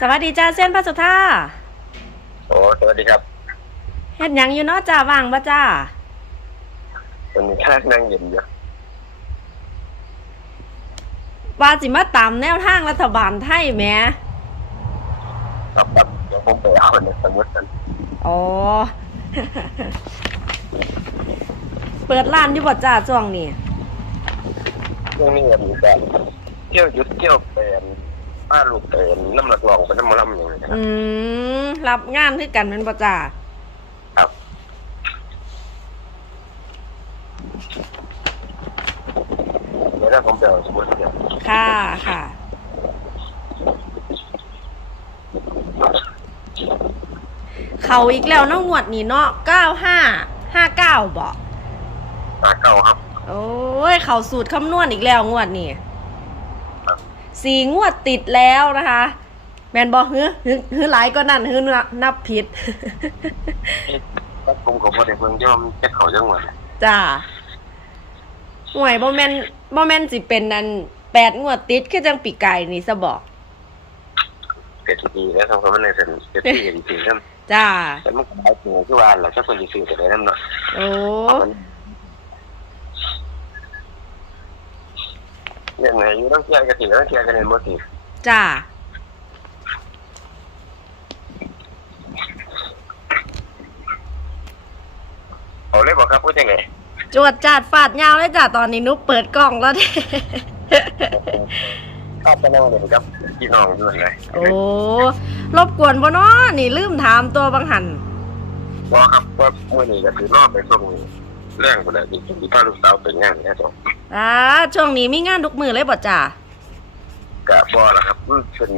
สวัสดีจ้าเส้นพระสุธาโอ้สวัสดีครับเฮ็ดหยังอยู่เนาะจ้าว่างบ่จ้าวันนี้ข้านั่งเย็นอยู่ว่าสิมาตามแนวทางรัฐบาลไทยแหมครับครับเดี๋ยวผมไปเอาในสมุดกันอ๋อ เปิดร้านอยู่บ่จ้าช่วงนี้เรื่องนี้วันนี้การเที่ยวหยุดเที่ยวเป็น ป้าลูกเป็นน้ำหนักรองเป็นน้ำมันลำอย่างนี้ครับ อืมรับงานคือกันแม่นบ่จ้าครับ เดี๋ยวถ้าผมไปเอาสมุดเดี๋ยวค่ะค่ะ เขาอีกแล้วเนาะงวดนี้เนาะ9559บ่ ตาเก่าครับ โอ้ย เขาสูตรคำนวณอีกแล้วงวดนี่ สี่งวดติดแล้วนะคะ แมนบอฮือฮือฮือหลายก็นั่นฮือนับผิดถ้าผมกับพ่อเด็กเพิ่งย่อมเจ็ดเขาจังหวัดจ้าห่วยบ่แมนบ่แมนสิเป็นนันแปดงวดติดคือจังปีไก่นี่ซะบอกเกิดดีแล้วทำความมันในเส้นเกิดที่เห็นสีนั่นจ้าแต่มันขายถึงที่ว่าเราถ้าคนดีซื้อแต่ได้นั่นเนาะโอ้ เนี่ยไหนอยู่ต้องเที่ยวกันสิต้องเที่ยวกันในบ่สิจ้าเอาเลยบอกครับพูดยังไงจวดจาดฟาดยาวเลยจ้าตอนนี้นุกเปิดกล้องแล้วเด้ข้าไปนั่งเล่นครับพี่น้องด้วยเลยโอ้รบกวนบ่เนาะนี่ลืมถามตัวบางหันบอกครับว่าเมื่อนี้ก็คือนอกไปส่งเรื่องคนละที่ที่พ่อลูกสาวเป็นงานแค่สอง อ่าช่วงนี้มีงานทุกมือเลยบ่จ้ากะบ่ละครับมันเป็น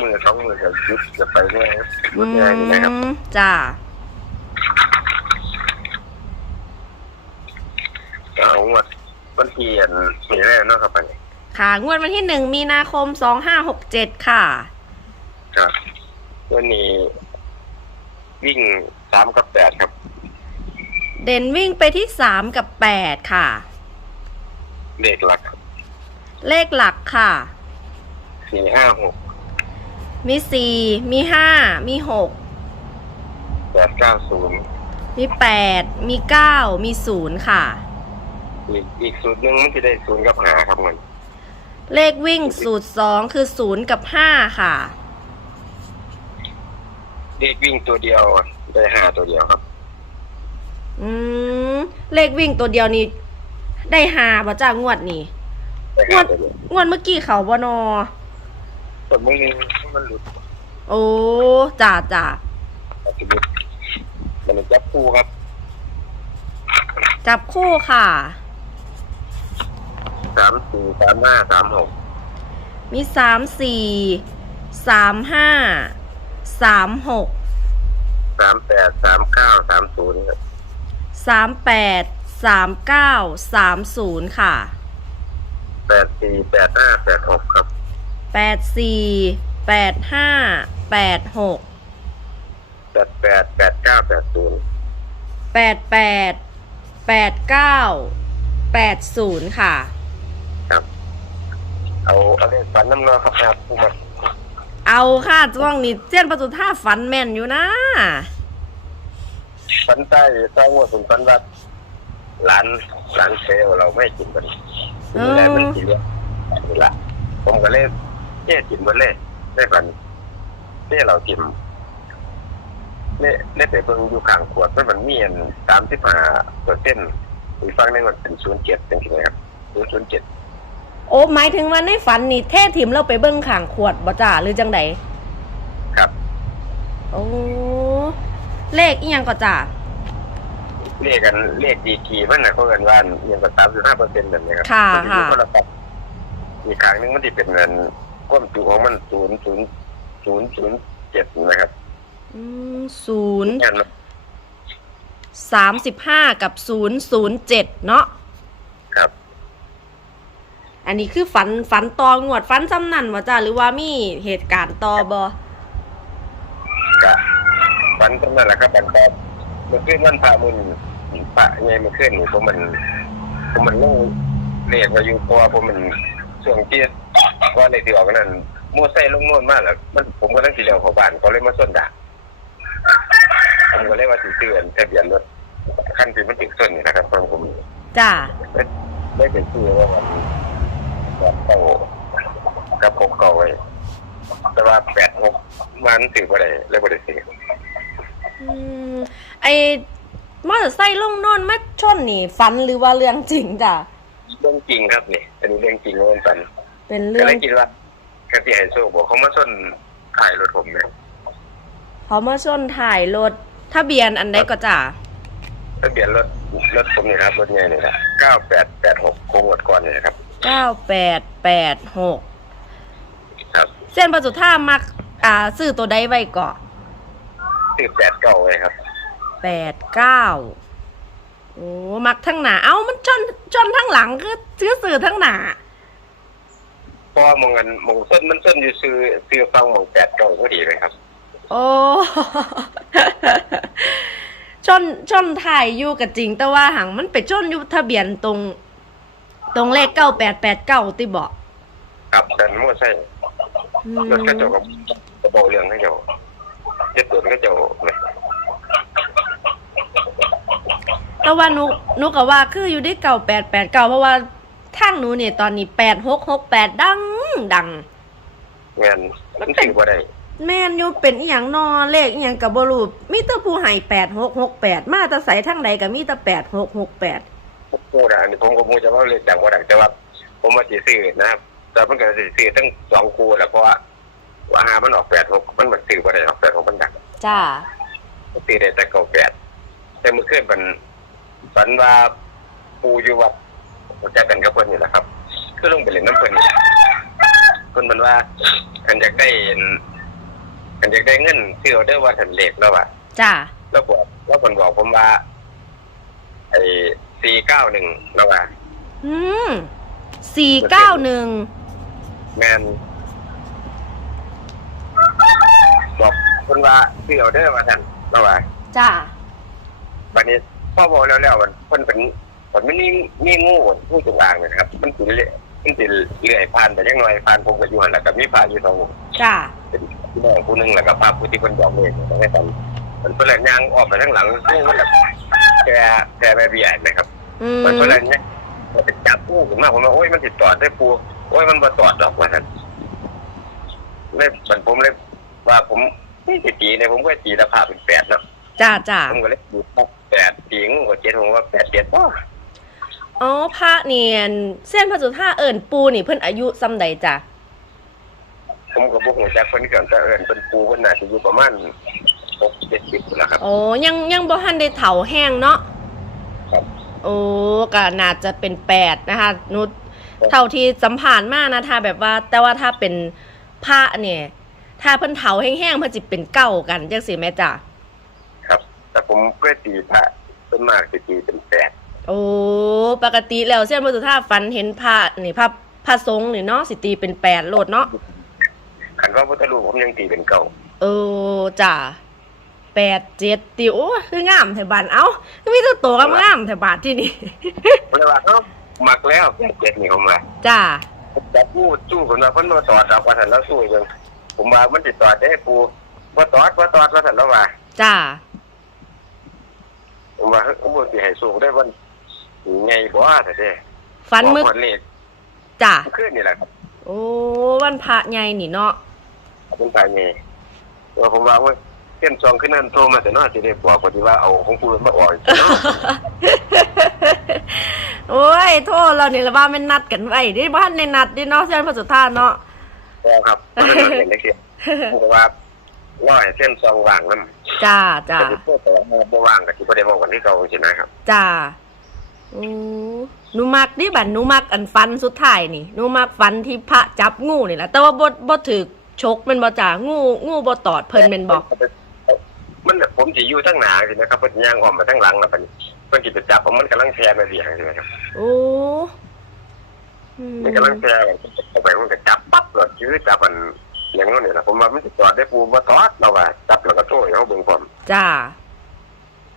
มือสองมือกับยุดจะไปเนี่ยยุอืดงานนี่นะครับมจ้าเอางวดวันที่อันมีแรกเนาะครับไปค่ะ งวดวันที่หนึ่งมีนาคมสองห้าหกเจ็ดค่ะ ครับวันนี้วิ่งสามกับแปดครับ เด่นวิ่งไปที่สามกับแปดค่ะ เด็กหลักครับเลขหลักค่ะ สี่ห้าหกมีสี่มีห้ามีหกแปดเก้าศูนย์มีแปดมีเก้ามีศูนย์ค่ะ อีกอีกสูตรหนึ่งมันจะได้ศูนย์กับหาครับมันเลขวิ่งสูตรสองคือศูนย์กับห้าค่ะเด็กวิ่งตัวเดียวได้หาตัวเดียวครับ อืมเลขวิ่งตัวเดียวนี้ ได้หาบ่จ้างวดนี้ได้หาตัวเดียวงวดเมื่อกี้เขาบ่นอส่วนมึงนี่มันหลุดโอ้จ้าจ้าอาจจะหลุดมันจับคู่ครับ จับคู่ค่ะสามสี่สามห้าสามหกมีสามสี่สามห้าสามหกสามแปดสามเก้าสามศูนย์ครับสามแปด สามเก้าสามศูนย์ค่ะแปดสี่แปดห้าแปดหกครับแปดสี่แปดห้าแปดหกแปดแปดแปดเก้าแปดศูนย์แปดแปดแปดเก้าแปดศูนย์ค่ะ ครับ เอาเอาเลขฝันน้ำเนอครับครับผู้มาเอาค่ะช่วงนี้เจ้นประตูท่าฝันแม่นอยู่นะ ฝันใต้ใต้หัวสุนฝันรัด ร้านร้านเซลเราไม่กินมันเออได้มันกินเยอะนี่ละผมก็เลยเจ๊กินมันเลยได้ฝันเจ๊เรากินเล่เล่ไปเบิ่งอยู่ข้างขวดมันมันมีอันสามสิบห้าเปอร์เซ็นต์อีกฝั่งหนึงมันเป็นศูนย์เจ็ดเป็นยังไงครับศูนย์เจ็ดโอ้หมายถึงว่าในฝันนี่เท่ถิมเราไปเบิ้งข่างขวดบ่จ่าหรือจังไดครับ โอ้เลขอีหยังก็จ่า เลขกันเลขดีกีมันนะเขาเกินว่าเงินกับสามสิบห้าเปอร์เซ็นต์แบบนี้ครับค่ะมันจะอยู่ค่ะคนละแบบอีกครั้งหนึงมันจะเป็นเงินความจุของมันศูนย์ศูนย์ศูนย์ศูนย์เจ็ดนะครับอืมศูนย์งานมันสามสิบห้ากับศูนย์ศูนย์เจ็ดเนาะ ครับ อันนี้คือฝันฝันตองวดฝันซ้ำนั่นว่าจ้าหรือว่ามีเหตุการณ์ต่อบอกะฝันตรงนั้นแหละครับฝันก็มันขึ้นวันพามุน ปะไงมันขึ้นนี่เพราะมันเพราะมันลงเลขมาอยู่เพราะว่าผมมันช่วงที่ว่าในที่ออกนั่นโม่ใส่ลงโน่นมากแล้วมันผมก็ตั้งสีเหลียวเขาบ้านเขาเลยมาส้นด่าผมก็เลยว่าสีเตือนทะเบียนรถขั้นที่มันถึงส้นนี่นะครับเพราะผมจ้าไม่เป็นชื่อว่ามันแบบเก่ากับผมเก่าไว้แต่ว่าแปดหกมันถือว่าได้เลยบ่ได้ซื้ออืมไอ มอเตอร์ไซค์ลงนอนมาชนนี่ฝันหรือว่าเรื่องจริงจ้ะเรื่องจริงครับนี่อันนี้เรื่องจริงเรื่องสันเป็นก็เรื่องเลยคิดว่ากระติไฮโซบอกเขามาส้นถ่ายรถผมเนี่ยเขามาชนถ่ายรถทะเบียนอันใดก็จ้ะทะเบียนรถรถผมนี่ครับรถใหญ่นี่ครับเก้าแปดแปดหกโค้งวดก่อนนี่นะครับ เก้าแปดแปดหกครับเส้นประจุท่ามักอ่าซื้อตัวใดไว้ก่อนซื้อแปดเก้าไว้ครับ แปดเก้าโอ้มักทั้งหนาเอ้ามันชนชนทั้งหลังคือซื้อสื่อทั้งหนาเพราะว่ามองกันมองส้นมันส้นอยู่ซื้อซื้อฟังมองแปดเก้าพอดีเลยครับ โอ้ชนชนถ่ายอยู่กับจริง แต่ว่าหังมันไปชนอยู่ทะเบียนตรง ตรงเลขเก้าแปดแปดเก้าติบอกครับแต่มั่วใช่รถกระจกกับกระโบเรื่องให้เจ้าเจ็ดตัวกระจกเลย แต่ว่าหนุนุก็ว่าคืออยู่ได้เก่าแปดแปดเก้าเพราะว่าทางหนูเนี่ยตอนนี้แปดหกหกแปดดังดังงานมันถือว่าได้แม่นอยู่เป็นอีหยังนอเลขอีหยังกับบรูมีแต่ผู้ให้แปดหกหกแปดมาแต่ใสทั้งใดก็มีแต่แปดหกหกแปดพูดอะอันนี้ผมก็มูจะว่าเลยจากว่าดังแต่ว่าผมมาสีซื้อนะครับแต่มันก็สีซื้อทั้งสองคู่แหละเพราะว่าว่าหามันออกแปดหกมันมันซื้อว่าได้ออกแปดหกมันดังจ้าซื้อได้แต่เก่าแปดแต่เมื่อคืนมัน ฝันว่าปูอยู่วัดผมจะกันกับเพิ่นนี่แหละครับ คือลงไปเล่นน้ำเพิ่นนี่เพิ่นมันว่าอันอยากได้อันอยากได้เงินซื้อเอาเด้อว่าทันเลขแล้วว่าจ้าแล้วบอกแล้วคนบอกผมว่า ไอ้สี่เก้าหนึ่งแล้วว่าอืมสี่เก้าหนึ่งแมนบอกคนว่าซื้อเอาเด้อมาท่านแล้วว่าจ้าบัดนี้ พ่อบอกแล้วแล้วมันคนเป็นมันไม่นี่นี่งูงูจงอางนะครับ มันติเลื่อยมันติเลื่อยผ่านแต่ยังไงผ่านผมก็อยู่หันแล้วก็มีผ่านอยู่สองวงจ้าเป็นพี่น้องผู้หนึ่งแล้วก็พาผู้ที่คนบอกเลยไม่ทันมันเป็นแรงยางออกมาทั้งหลังงูมันแบบแกแกแบบใหญ่นะครับอืมมันเป็นแรงเนี่ยมันเป็นจับงูขึ้นมาผมว่าโอ้ยมันติดต่อได้ปูโอ้ยมันมาต่อดอกว่าท่านเลยมันผมเลยว่าผมนี่จะตีเนี่ยผมก็ตีราคาเป็นแปดเนาะจ้าจ้าผมก็เลยดู แปดตีงูกว่าเจ็ดผมว่าแปดเจ็ดป่ะอ๋อพระเนียนเส้นพระสุธาเอิญปูนี่เพิ่นอายุซ้ำใดจ้ะผมกับพวกหัวจักคนที่เกิดจะเอินเป็นปูคนน่าจะอยู่ประมาณหกเจ็ดสิบแล้วครับโอ้ยังยังบ่ทันได้เถาแห้งเนาะครับโอ้ก็น่าจะเป็นแปดนะคะ นุชเท่าที่สัมผัสมานะถ้าแบบว่า แต่ว่าถ้าเป็นพระเนี่ย ถ้าเพิ่นเถาแห้งๆเพิ่นสิเป็นเก้ากันจังซี่แม่จ้ะครับ แต่ผมก็ตีพระต้นมากจะตีเป็นแปดโอ้ปกติแล้วเส้นพระสุธาฝันเห็นพระนี่พระพระสงฆ์นี่เนาะสิตีเป็นแปดโลดเนาะขันว่าพุทธรูปผมยังตีเป็นเก้าเออจ้ะแปดเจ็ดติโอ้คืองามแถวบ้านเอ้ามีแตัวโตวงามๆแถวบ้านที่นี่ ผมเลยว่าเอ้ามักแล้วแปดเจ็ดนี่ผมว่าจ้าจะพูดสู้คนว่าเพิ่นมาตอดเอาว่าท่านแล้วสู้ยังผมว่ามันติดต่อได้ปูว่าตอดว่าตอดว่าท่านแล้วว่าจ้า ผมว่าผมบ่สิให้สูงได้วันไงบ่แต่เด้ฝันมืดคนเลขจ้าขึ้นนี่แหละครับโอ้วันพระใหญ่นี่เนาะเป็นไปไงว่าผมว่าเว้ยเส้นซองขึ้นนั่นโทรมาแต่น้อสิได้บอกว่าที่ว่าเอาของปูมาออกอีกเนาะโอ้ยโทษเรานี่ละว่ามันนัดกันไว้ดิบ้านในนัดดิเนาะเส้นพระสุธาเนาะก็ครับมันก็เห็นได้เสียผมก็ว่าว่าให้เส้นซองว่างนำ จ้าจ้าจะพูดแต่ว่าบ่ว่างก็สิบ่ได้บอกวันที่เก่าจังนะครับจ้าโอ้หนูมักดิบันหนูมักอันฟันสุดท้ายนี่หนูมักฟันที่พระจับงูนี่แหละแต่ว่าบ่บ่ถือชกแมันบ่จ้างูงูบ่ตอดเพิ่นแม่นบ่มันน่ะผมสิอยู่ทั้งหน้าสินะครับเพิ่นย่างออกมาทั้งหลังแล้วเพิ่นเพิ่นสิไปจับผมมันกำลังแพร่มาเรียงใช่ไหมครับโอ้อืมมันกำลังแพร่เอาไปมันก็จับปั๊บหลดชื่อจับมัน อย่างนั้นนี่แหละผมว่ามันสิตอดได้ปูบ่ตอดเราว่าจับแล้วก็โต้ให้เขาเบิ่งผมจ้า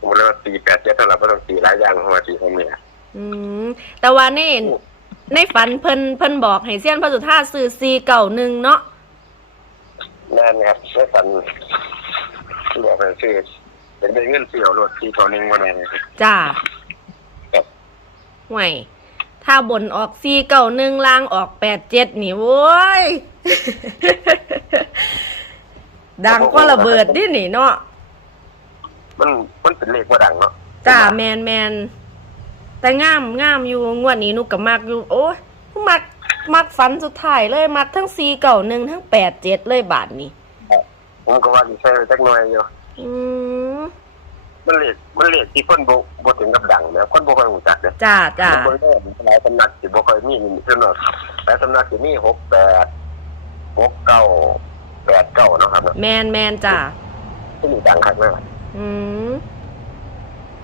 ผมเลยว่าตีแปดเจ็ดเท่าไหร่บ่ต้องตีหลายอย่างเพราะว่าตีผมเนี่ยอืมแต่ว่าในในฝันเพิ่นเพิ่นบอกให้เซียนพระสุธาซื้อ491เนาะนั่นครับเพื่อสันที่บอกไปซื้อเป็นได้เงินเสี่ยวรถที่ตัวหนึงวันไหนครับจ้าครับ ห่วยถ้าบนออกซีเก่าหนึ่งล่างออกแปดเจ็ดนี่โว้ย ดังก็ระเบิดดิหนี่เนาะมันมันเป็นเลขว่าดังเนาะจ้าแมนแมนแต่งามงามอยู่งวดนี้หนุกกับมักอยู่ โอ้ยมักมักฝันสุดท้ายเลยมักทั้งซีเก่าหนึ่งทั้งแปดเจ็ดเลยบาทนี้ผมก็ว่าสิใช้ไปจักหน่อยอยู่อืมมันเลขมันเลขที่คนบ่บ่ถึงกับดังนะคนบ่ค่อยรู้จักเนี่ยจ้าจ้าเบิ่งได้หลายสำนักสิบ่ค่อยมีเท่านั้นหลายสำนักสิมีหกแปด หกเก้าแปดเก้าเนาะครับแมนแมนจ้าที่มีดังคักมากอืม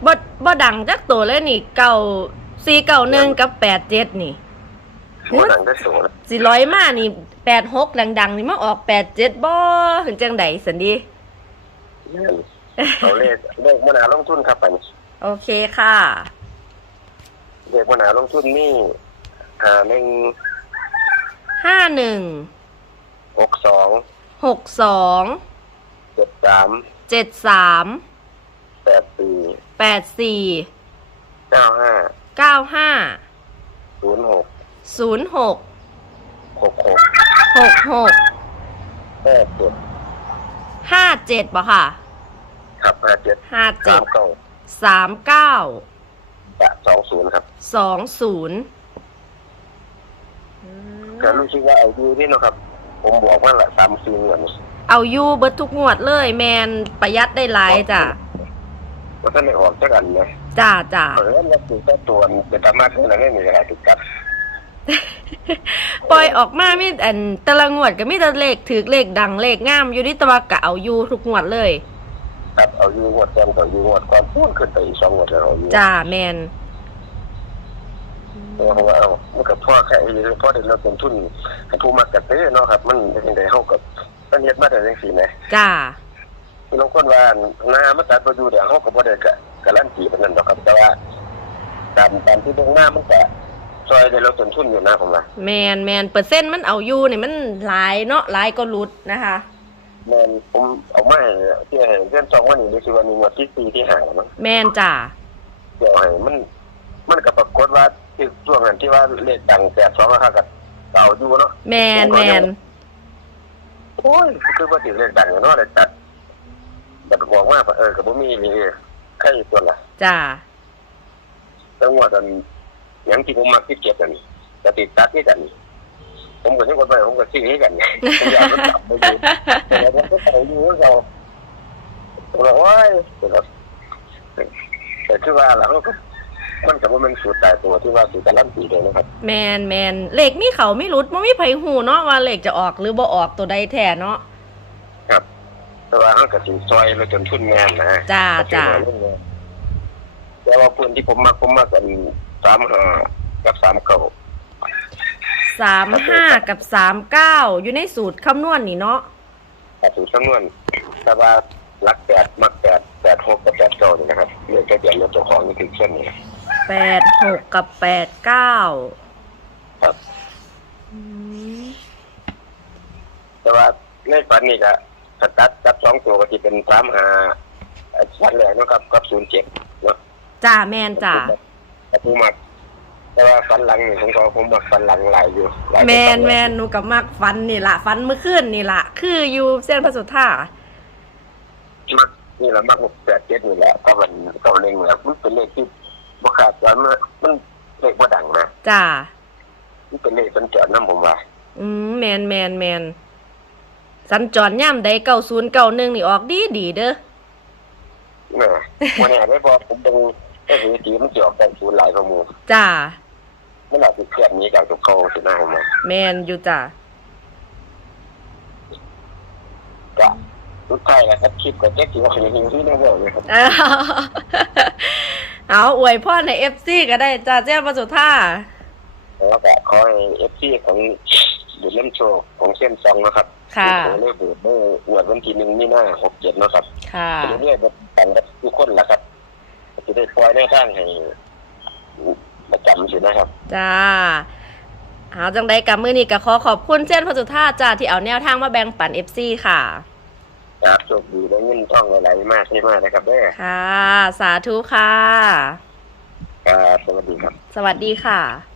บ่บ่ดังจักตัวเลยนี่เก่าซีเก่าหนึ่งกับแปดเจ็ดนี่บ่ดังได้สูงสิร้อยมานี่แปดหกดังๆนี่มาออกแปดเจ็ดบ่ถึงจังไดสันดีเอาเลขเลขมนาลงทุนครับอันนี้โอเคค่ะเลขมนาลงทุนนี่หาหนึ่งห้าหนึ่ง หกสองหกสองเจ็ดสามเจ็ดสามแปดสี่แปดสี่เก้าห้าเก้าห้าศูนย์หกศูนย์หกหกหกหกหกห้าเจ็ดห้าเจ็ดบ่ค่ะครับห้าเจ็ดห้าสาเจ็ดมเก้าสามเก้าแปดสองศูนย์ครับสองศูนย์ก็รู้สึกว่าเอาดูนี่เนาะครับ ผมบอกว่าละสามซีเหมือนเอาอยู่เบิดทุกงวดเลยแมนประหยัดได้หลายจ้ะว่าท่านได้ออกจากกันนะจ้าจ้าเออแล้วคือก็ตัวเป็นธรรมะขึ้นแล้วไม่มีอะไรติดกับปล่อยออกมามีอันแต่ละงวดก็มีแต่เลขถือเลขดังเลขงามอยู่นี่แตะว่ากะเอาอยู่ทุกงวดเลยครับเอาอยู่งวดก่อนก็อยู่งวดก่อนพูดขึ้นไปอีกสองงวดแล้วเอาอยู่จ้าแมน เพราะว่าเอามันกับพ่อแค่อีกพ่อเด็กเราเป็นทุนให้ผู้มากระเต้เนาะครับ มันเป็นยังไงเฮากับมันเฮ็ดมาได้จังซี่แหมจ้า คือลางคนว่าหน้ามันตัดบ่อยู่เดี๋ยวเฮาก็บ่ได้กะกะลั่นตีปานนั้นดอกครับแต่ว่าตามตามที่เบิ่งมามันก็ซอยได้เราต้นทุนอยู่นะผมว่าแมนแมนเปอร์เซ็นต์มันเอาอยู่นี่มันหลายเนาะหลายก็หลุดนะคะ แม่นผมเอามาให้ที่ให้เดือนสองวันนี้รู้สึกว่ามีงวดที่สี่ที่ห้าแล้วมั้ง แมนจ้า เดี๋ยวให้มันมันก็ปรากฏว่า ที่ช่วงนั้นที่ว่าเลขดังแปดสองราคาก็เอาอยู่เนาะแมนแมนโอ้ยคือว่าติเลขดังเนาะเลยตัดแต่ก็บอกว่าเออกับบ่มีนี่ใครตัวละจ้าจังหวะนั้นหยังที่ผมมักที่เก็บกันก็ติดตัดที่กันผมก็ยังคนไปผมก็ซื้อให้กันผมอยากมันจับไปดูแต่ผมก็ใส่อยู่เราผมบอกว่าแต่ก็แต่คือว่าหลังก็ มันก็บ่แมันสูตรตายตัวที่ว่าสูตรการันตีเลยนะครับแมนแมนเลขมีเขาไม่หลุดมันมีไผหูเนาะว่าเลขจะออกหรือบ่ออกตัวใดแท้เนาะครับ แต่ว่าเขาก็สิซอยมาจนทุนงานนะจ้าจ้าแต่ว่าพื้นที่ผมมักผมมักกันสามห้ากับสามเก้าสามห้ากับสามเก้าอยู่ในสูตรคำนวณนี่เนาะแต่สูตรจำนวนแต่ว่าหลักแปดมักแปดแปดหกกับแปดเก้านี่นะครับเรื่องแค่เดียวเรื่องตัวของนี่คือเส้นนี้ แปดหกกับแปดเก้าครับ อืมแต่ว่าในฝันนี่ก็สตัดจับสองตัวก็จะเป็นสามห้าฝันแรกเนาะครับกับศูนย์เจ็ดเนาะจ้าแมนจ้าแต่ผู้มักแต่ว่าฝันหลังนี่ผมก็ผมมักฝันหลังหลายอยู่หลายกว่าแมนฝัแมรกนหนูกับมักฟันนี่ละฟันเมื่อคืนนี่ละคืออยู่เส้นพระสุธามักนี่แหละมักหกแปดเจ็ดนี่แหละก็มันก็เล็งแหละมันเป็นเลขที่ บ่ขาดจนมันมันเลขบ่ดังนะจ้ามันเป็นเลขสัญจรนํผมว่าอืมแมนแมนแมนสัญจรย่ำใดเก้าศูนย์เก้าหนึ่งนี่ออกดีดีเด้อแหม่วันนี้ได้พอผมเป็นก็คือทีมันสิออกแต่ศูนย์หลายกว่าหมู่จ้ามันอาจจะเคลื่อนหนี้จากตัวเขาสินะผมว่าแมนอยู่จ้าก็สุดท้ายนะครับคลิปก็แจ็คสิว่าอย่างนี้ที่แน่ๆเลยครับ เอาเอาอวยพ่อในเอฟซีก็ได้จ้าเจ้าพระสุธาแล้วก็ขอให้ FC ของบุญน้ำโชคของเส้นซองนะครับค่ะขอเลขเบิดเมื่ออวดวันที่หนึ่งมีนาหกเจ็ดนาะครับ ค่ะเรื่อยๆแบบแต่งกับทุกคนแหละครับจะได้ปล่อยแนวทางให้ประจำสินะครับ จ้าเอาจังใดกับมือนี้ก็ขอขอบคุณเส้นพระสุธาจ้าที่เอาแนวทางมาแบ่งปัน FC ค่ะ ครับโชคดีได้เงินท่องไหลๆมากที่มากนะครับเด้อค่ะ สาธุค่ะ ครับสวัสดีครับ สวัสดีค่ะ